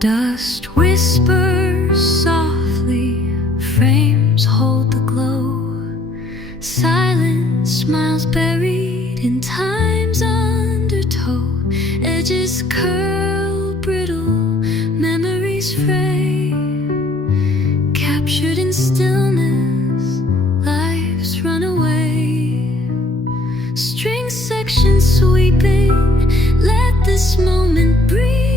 Dust whispers softly, frames hold the glow. Silence smiles buried in time's undertow. Edges curl brittle, memories fray. Captured in stillness, life's run away. String section sweeping, let this moment breathe.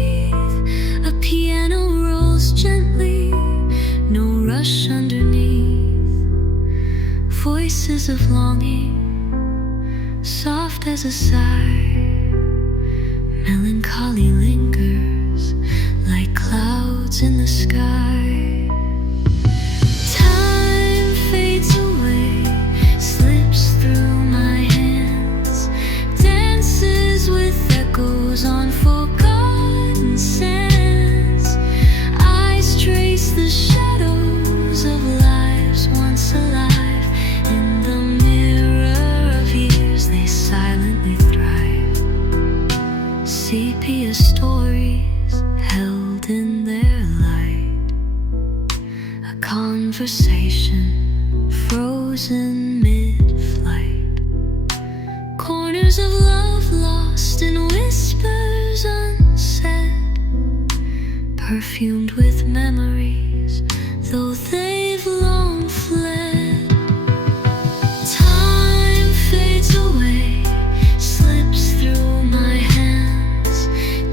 A piano rolls gently, no rush underneath. Voices of longing, soft as a sigh. Melancholy lingers like clouds in the sky. Time fades away, slips through my hands, dances with echoes on forgotten sands. Eyes trace the shadows of lives once alive. In the mirror of years they silently thrive. Sepia stories held in their light. A conversation frozen mid-flight. Corners of love lost in whispers unsaid. Perfumed with memories, though they've long fled. Time fades away, slips through my hands,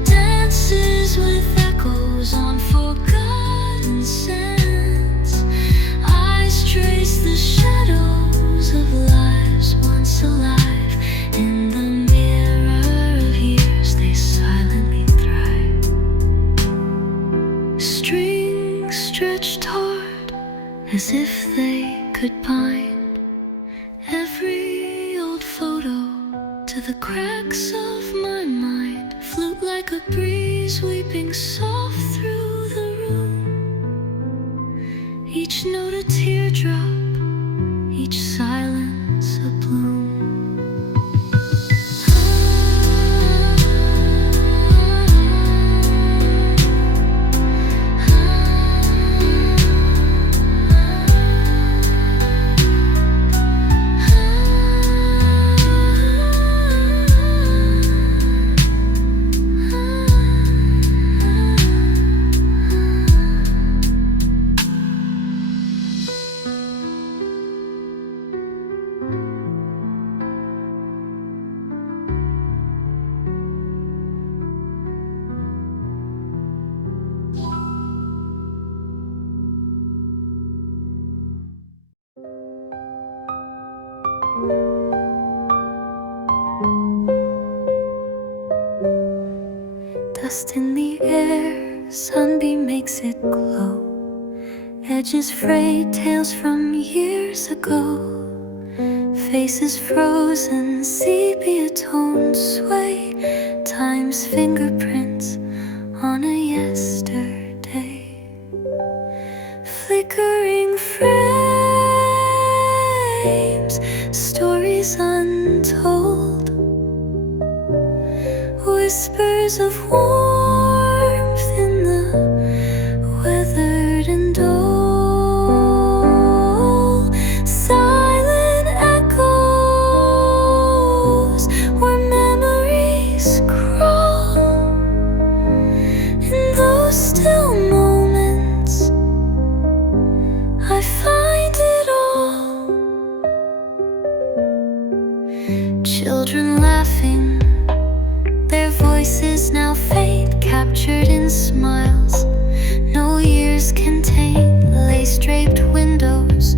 dances with echoes on forgotten sands. Eyes trace the shadows of lives once alive. In the mirror of years they silently thrive. Strings stretched taut as if they could bind every old photo to the cracks of my mind. Flute like a breeze weeping soft through the room. Each note a teardrop, each silence a bloom. Dust in the air, sunbeam makes it glow. Edges frayed, tales from years ago. Faces frozen, sepia tones sway. Time's fingerprints on a yesterday. Flickering frames, stories untold. Whispers of warmth in the weathered and old. Silent echoes where memories crawl. In those still moments I find it all. Children laughing, their voices now faint, captured in smiles no years contain. Lace-draped windows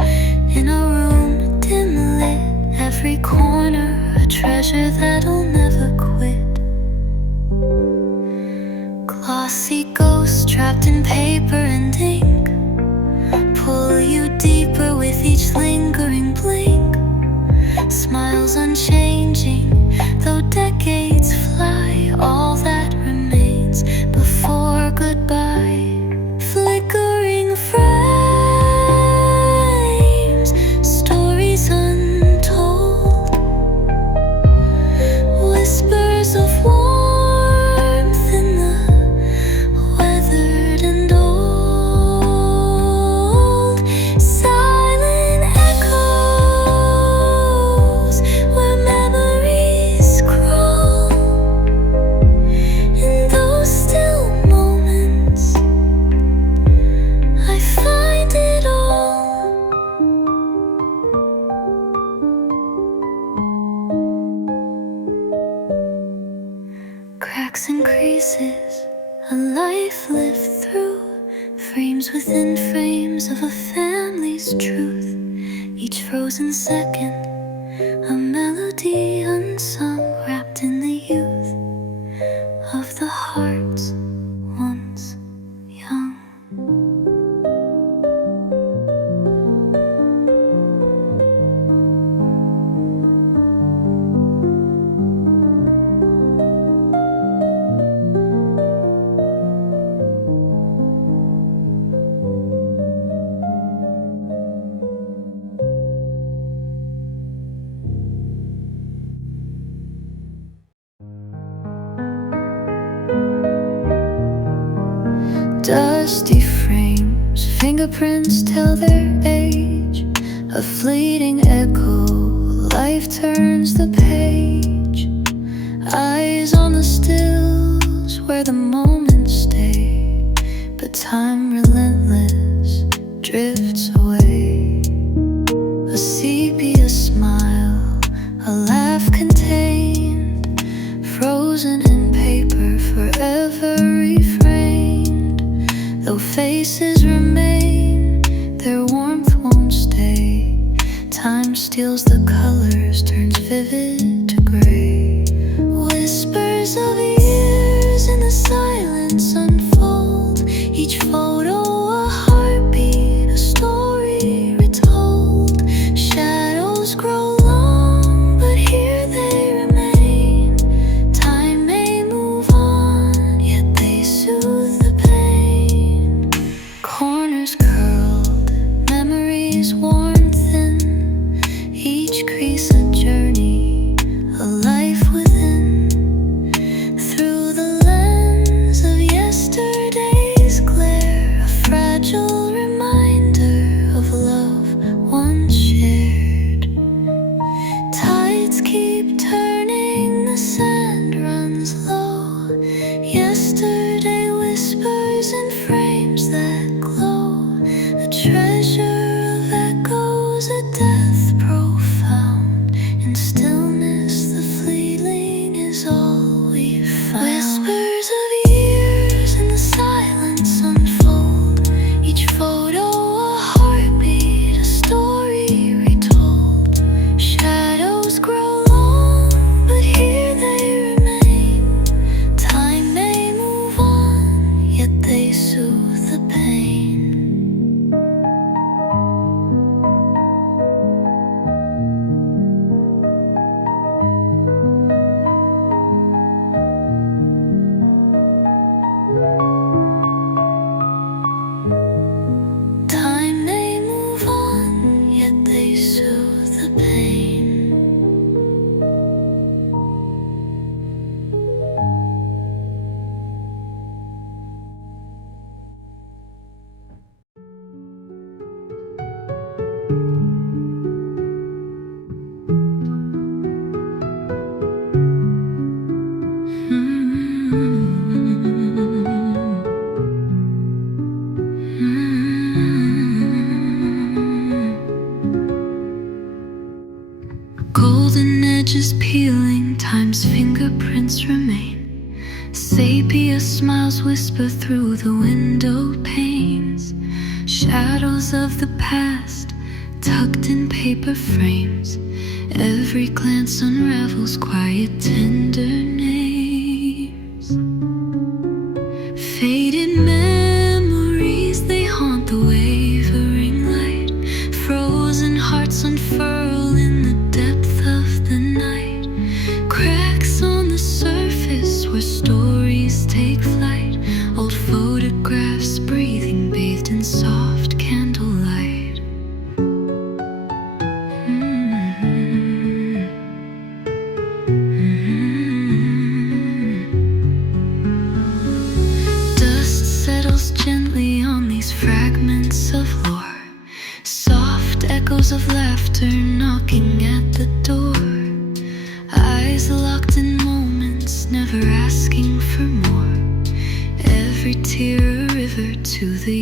in a room dim lit. Every corner a treasure that'll never quit. Glossy ghosts trapped in paper and ink pull you deeper with each lingering blink. Smiles unchanging, though decades fly. All that remains before goodbye. Flickering frames, stories untold. Whispers of warmth in the weather This is a life lived through frames within frames of a family's truth. Each frozen second, a melody unsung, wrapped in the youth of the hearts once young. Dusty frames, fingerprints tell their age. A fleeting echo, life turns the page. Eyes on the stills where the moments stay, but time relentless drifts away. A sepia smile, a laugh contained, frozen in paper, forever reframed. Though faces remain, their warmth won't stay. Time steals the colors, turns vivid to gray. Whispers of years in the silence unfold. Each photo a heartbeat, a story retold. Shadows grow long, but here they remain. Time may move on, yet they soothe the pain. Corners curled, memories worn thin. Each crease a journey, a life within. Through the lens of yesterday's glare, a fragile reminder of love once shared. Tides keep turning, the sand runs low. Yesterday whispers in frames that glow. A treasure of echoes, a death profound. In stillness the fleeting is all we found. Whispers of years in the silence unfold. Each photo a heartbeat, a story retold. Shadows grow long, but here they remain. Time may move on, yet they soothe the pain. Time may move on, yet they soothe the pain. Golden edges peeling, time's fingerprints remain. Sepia smiles whisper through the window panes. Shadows of the past, tucked in paper frames. Every glance unravels quiet, tender names. Faded memories, they haunt the wavering light. Frozen hearts unfurl in the depth of the night. Cracks on the surface where stories take flight. Old photographs breathing, bathed in soft candlelight. Dust settles gently on these fragments of lore. Soft echoes of laughter knocking at the door. Eyes locked in moments, never asking for more. Every tear a river to the